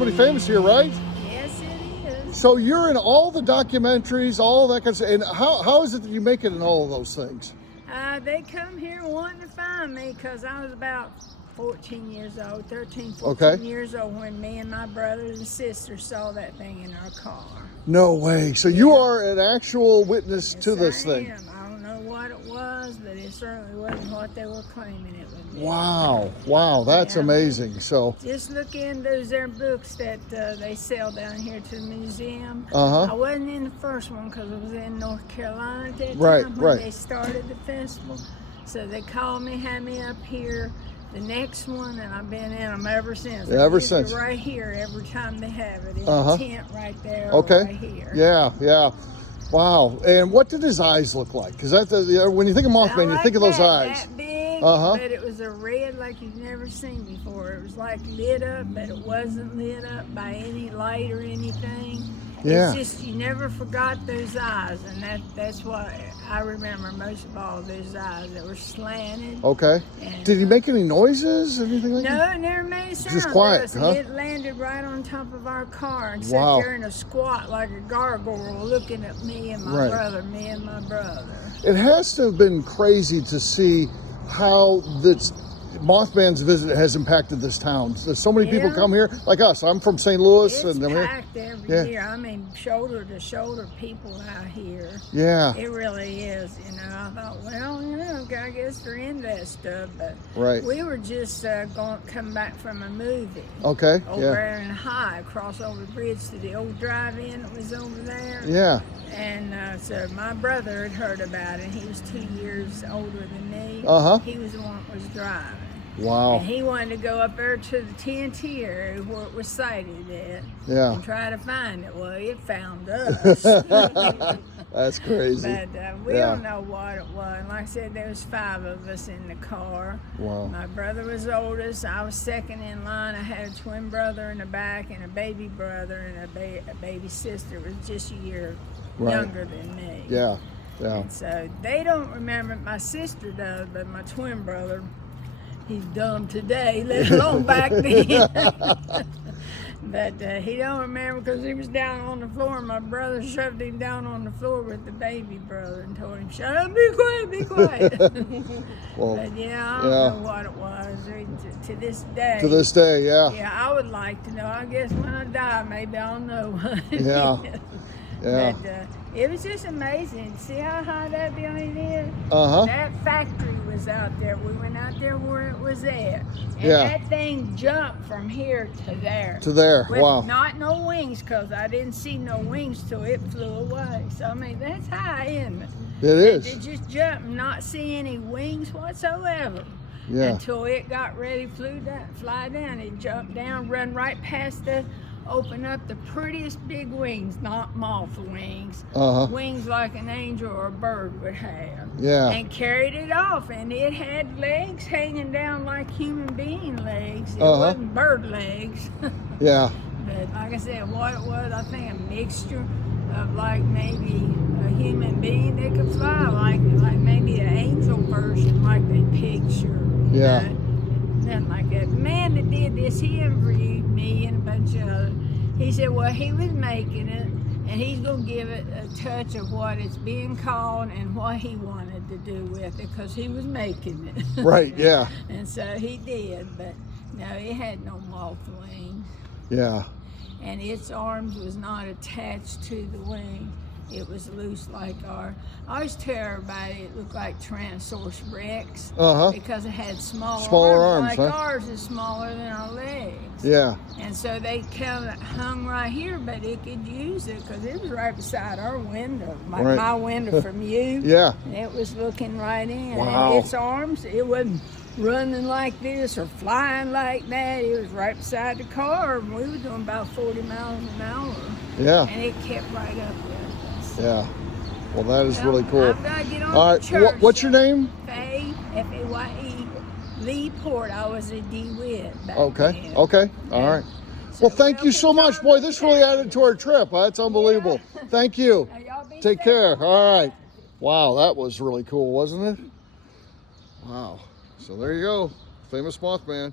somebody famous here, right? Yes, it is. So you're in all the documentaries, all that kind of stuff. And how is it that you make it in all of those things? They come here wanting to find me because I was about 14 years old, 13, 14 Okay. years old when me and my brothers and sisters saw that thing in our car. No way. So you are an actual witness to this I thing. am. I don't know what it was, but it certainly wasn't what they were claiming it would be. Wow. Wow. That's Yeah. amazing. So, Just look in those there books that they sell down here to the museum. Uh-huh. I wasn't in the first one because I was in North Carolina at that Right, time when right. they started the festival. So they called me, had me up here. The next one, and I've been in them ever since. Yeah, ever I'm usually since. right here every time they have it in Uh-huh. the tent right there. okay. Right here. Yeah. Yeah. Wow. And what did his eyes look like? Because when you think of Mothman, you Not think of those that, eyes. That big, Uh-huh. but it was a red like you've never seen before. It was like lit up, but it wasn't lit up by any light or anything. Yeah. It's just you never forgot those eyes, and that's what I remember most of all. Those eyes that were slanted. Okay. And, Did he make any noises? Anything like No, that? it never made a sound. Just quiet, It huh? It landed right on top of our car and Wow. sat there in a squat like a gargoyle looking at me and my Right. brother, me and my brother. It has to have been crazy to see how this Mothman's visit has impacted this town. So many people Yeah. come here, like us. I'm from St. Louis, It's and I'm here. packed every Yeah. year. I mean, shoulder to shoulder people out here. Yeah, It really is. You know, I thought, well, you know, I guess they're into that stuff. But right. we were just come back from a movie. Okay. Over Yeah. there in High, across over the bridge to the old drive-in that was over there. Yeah. And so my brother had heard about it. He was 2 years older than me. Uh-huh. He was the one that was driving. Wow. And he wanted to go up there to the TNT area where it was sighted at Yeah. and try to find it. Well, it found us. That's crazy. But we Yeah. don't know what it was. Like I said, there was 5 of us in the car. Wow. My brother was oldest. I was second in line. I had a twin brother in the back and a baby brother and a baby sister was just a year Right. younger than me. Yeah. Yeah. And so they don't remember. My sister does, but my twin brother, he's dumb today, let alone back then. But he don't remember because he was down on the floor. And my brother shoved him down on the floor with the baby brother and told him, "Shut up, be quiet, be quiet." Well, But yeah, I don't yeah. know what it was to this day. To this day, yeah. Yeah, I would like to know. I guess when I die, maybe I'll know what it Yeah. is. Yeah. But it was just amazing. See how high that building is? Uh-huh. That factory was out there. We went out there where it was at. And Yeah. that thing jumped from here to there. To there. With Wow. not no wings, because I didn't see no wings till it flew away. So, I mean, that's high, isn't it? It is. It just jumped and not see any wings whatsoever. Yeah. Until it got ready to fly down. It jumped down, run right past us, opened up the prettiest big wings, not moth wings. Uh-huh. Wings like an angel or a bird would have. Yeah. And carried it off. And it had legs hanging down like human being legs. It Uh-huh. wasn't bird legs. Yeah. But like I said, what it was, I think a mixture of like maybe a human being that could fly, like maybe an angel version, like they picture. You Yeah. know? Nothing like that. The man that did this, he interviewed me and a bunch of others. He said, well, he was making it, and he's going to give it a touch of what it's being called and what he wanted to do with it, because he was making it. Right, yeah. And so he did, but no, it had no moth wings. Yeah. And its arms was not attached to the wing. It was loose like ours. I always tell everybody it looked like Tyrannosaurus Rex Uh-huh. because it had smaller arms, like huh? ours is smaller than our legs. Yeah. And so they kind of hung right here, but it could use it because it was right beside our window, Right. my window from you. Yeah. And it was looking right in. Wow. And its arms, it wasn't running like this or flying like that. It was right beside the car, and we were doing about 40 miles an hour. Yeah. And it kept right up with us. Yeah. Well, that is Well, really cool. I've got to get on All to right. church. What's your name? Faye, Faye Leport. I was a Dewitt back Okay. then. Okay. All right. So Well, thank you so much, boy. This really added to our trip. That's unbelievable. Yeah. Thank you. Now, y'all be Take safe. care. All right. Wow, that was really cool, wasn't it? Wow. So there you go. Famous Mothman.